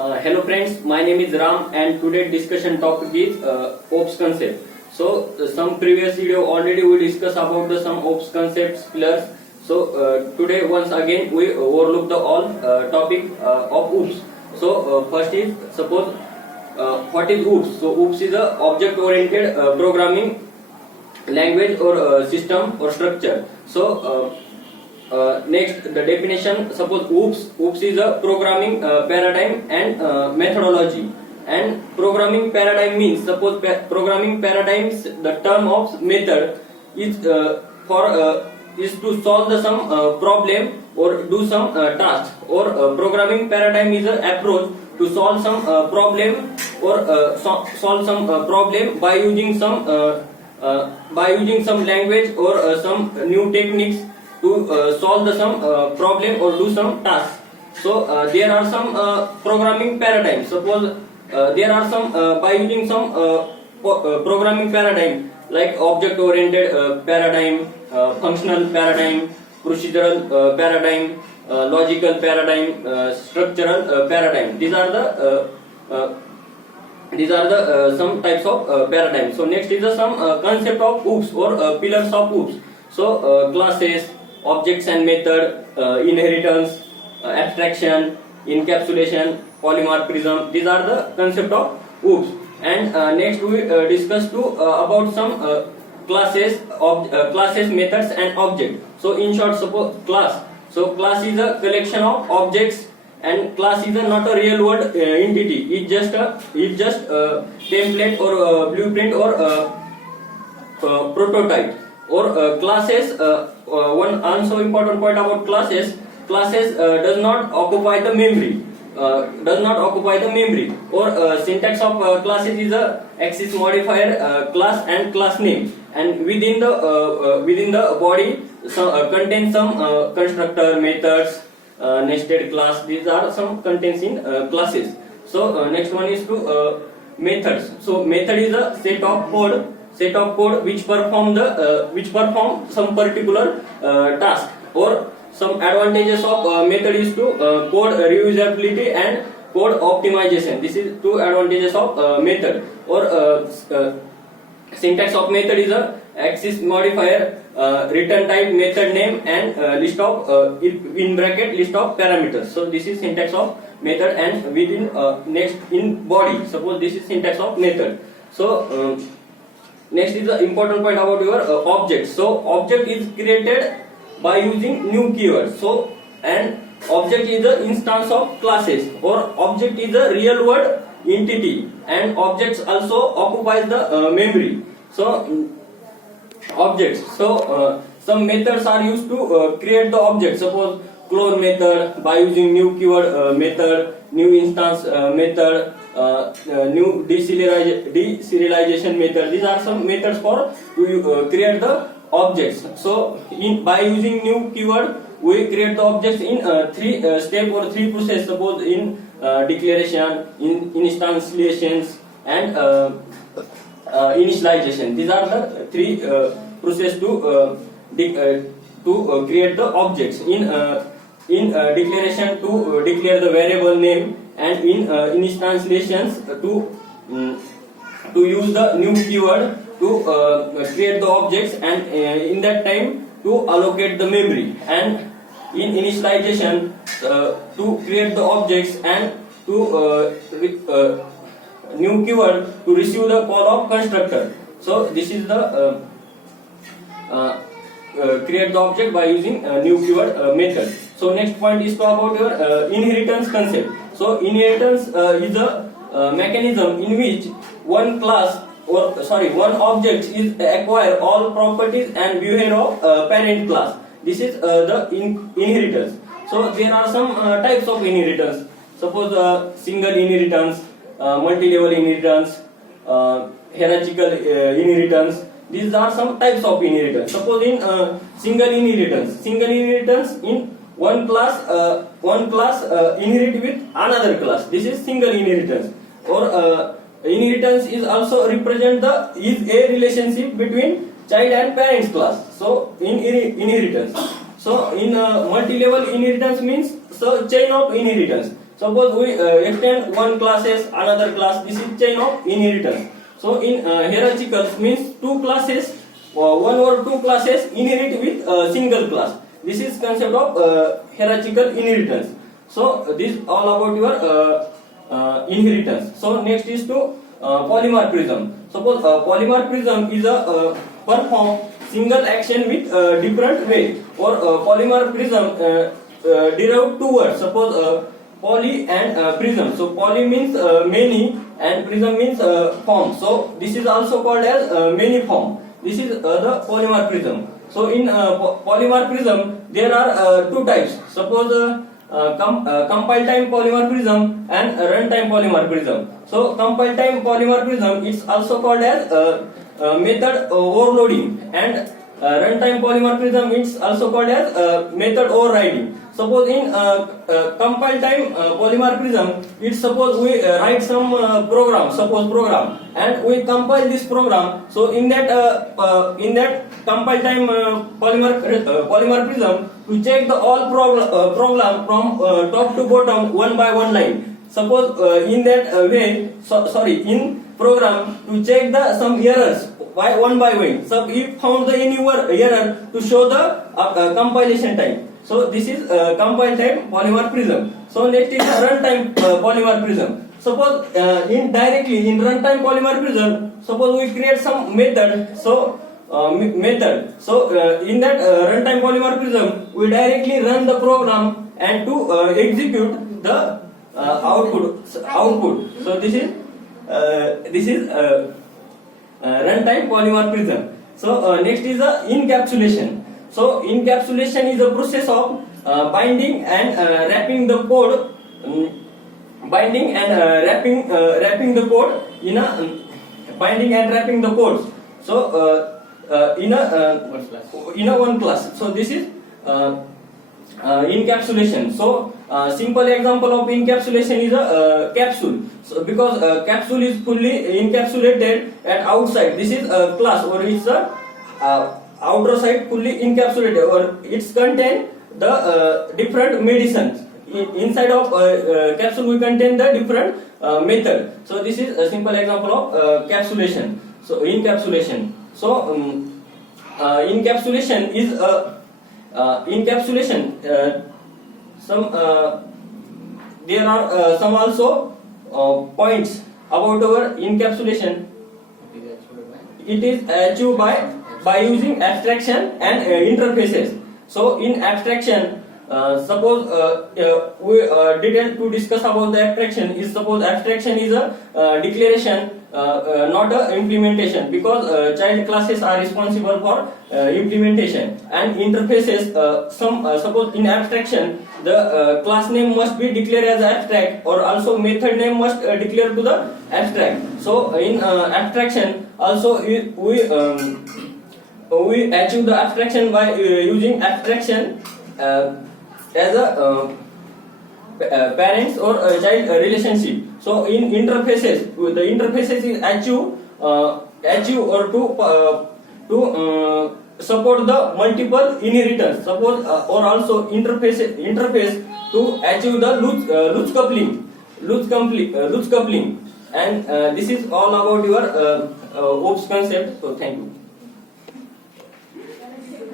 Hello friends, my name is Ram and today discussion topic is OPS concept. So some previous video already we discussed about the some OPS concepts pillars. So today once again we overlook the all topic of OPS. So first is suppose what is OPS? So OPS is a object oriented programming language or system or structure. So next the definition, suppose OOPS is a programming paradigm and methodology. And programming paradigm means, suppose programming paradigms, the term of method is is to solve the some problem or do some task, or programming paradigm is an approach to solve some problem or solve some problem by using some language or some new techniques to solve the some problem or do some task. So there are some programming paradigms. Suppose there are some by using some programming paradigm like object oriented paradigm, functional paradigm, procedural paradigm, logical paradigm, structural paradigm. These are the some types of paradigms. So next is the some concept of OOPS or pillars of OOPS. So classes, objects and method, inheritance, abstraction, encapsulation, polymorphism. These are the concept of OOPS. And next we discuss about some classes, methods and object. So in short, suppose class. So class is a collection of objects, and class is not a real world entity. It's just a template or blueprint or prototype. Or classes, one also important point about classes does not occupy the memory, or syntax of classes is a access modifier, class and class name, and within the body contains some constructor, methods, nested class. These are some contents in classes. So next one is to methods. So method is a set of code which perform some particular task. Or some advantages of method is to code reusability and code optimization. This is two advantages of method. Or syntax of method is a access modifier, return type, method name, and list of in bracket list of parameters. So this is syntax of method, and within next in body, suppose this is syntax of method. So next is the important point about your object. So object is created by using new keywords. So and object is the instance of classes, or object is a real world entity, and objects also occupies the memory. So objects. So some methods are used to create the object. Suppose clone method by using new keyword method, new instance method, new deserialization method. These are some methods for to create the objects. So by using new keyword we create the objects in three step or three process. Suppose in declaration, in instantiations, and initialization. These are the three process to create the objects. In declaration to declare the variable name, and in instantiations to use the new keyword to create the objects, and in that time to allocate the memory, and in initialization to create the objects, and to new keyword to receive the call of constructor. So this is the create the object by using new keyword method. So next point is about your inheritance concept. So inheritance is a mechanism in which one object is acquire all properties and behavior of parent class. This is the inheritance. So there are some types of inheritance. Suppose single inheritance, multi-level inheritance, hierarchical inheritance. These are some types of inheritance. Suppose in single inheritance in one class inherit with another class. This is single inheritance. Or inheritance is also represent is a relationship between child and parents class. So in inheritance. So in multi-level inheritance means so chain of inheritance. Suppose we extend one classes another class. This is chain of inheritance. So in hierarchical means two classes, one or two classes inherit with a single class. This is concept of hierarchical inheritance. So this all about your inheritance. So next is to polymorphism. Suppose polymorphism is a perform single action with different way, or polymorphism derive two words. Suppose poly and prism. So poly means many and prism means form. So this is also called as many form. This is the polymorphism. So in polymorphism there are two types. Suppose compile time polymorphism and runtime polymorphism. So compile time polymorphism is also called as method overloading, and runtime polymorphism is also called as method overriding. Suppose in compile time polymorphism, it's suppose we write some program, and we compile this program. So in that compile time polymorphism, to check the all program from top to bottom one by one line. Suppose in that way, in program to check the some errors by one. So if found the any error to show the compilation time. So this is compile time polymorphism. So next is runtime polymorphism. Suppose directly in runtime polymorphism, suppose we create some method. So in that runtime polymorphism, we directly run the program and to execute the output. So this is runtime polymorphism. So next is the encapsulation. So encapsulation is a process of binding and wrapping the code, wrapping the code in a binding and wrapping the codes. So in a one class. So this is encapsulation. So simple example of encapsulation is a capsule. So because capsule is fully encapsulated at outside, this is a class, or it's a outer side fully encapsulated, or it's contain the different medicines. Inside of capsule we contain the different method. So this is a simple example of capsulation. So encapsulation. So encapsulation is some there are some also points about our encapsulation. It is achieved by using abstraction and interfaces. So in abstraction, suppose we detail to discuss about the abstraction is, suppose abstraction is a declaration, not a implementation, because child classes are responsible for implementation, and interfaces suppose in abstraction the class name must be declared as abstract, or also method name must declare to the abstract. So in abstraction also we achieve the abstraction by using abstraction as a parents or child relationship. So in interfaces, the interfaces is achieve or to support the multiple inheritance. Suppose or also interface to achieve the loose coupling, and this is all about your OOPS concept. So thank you.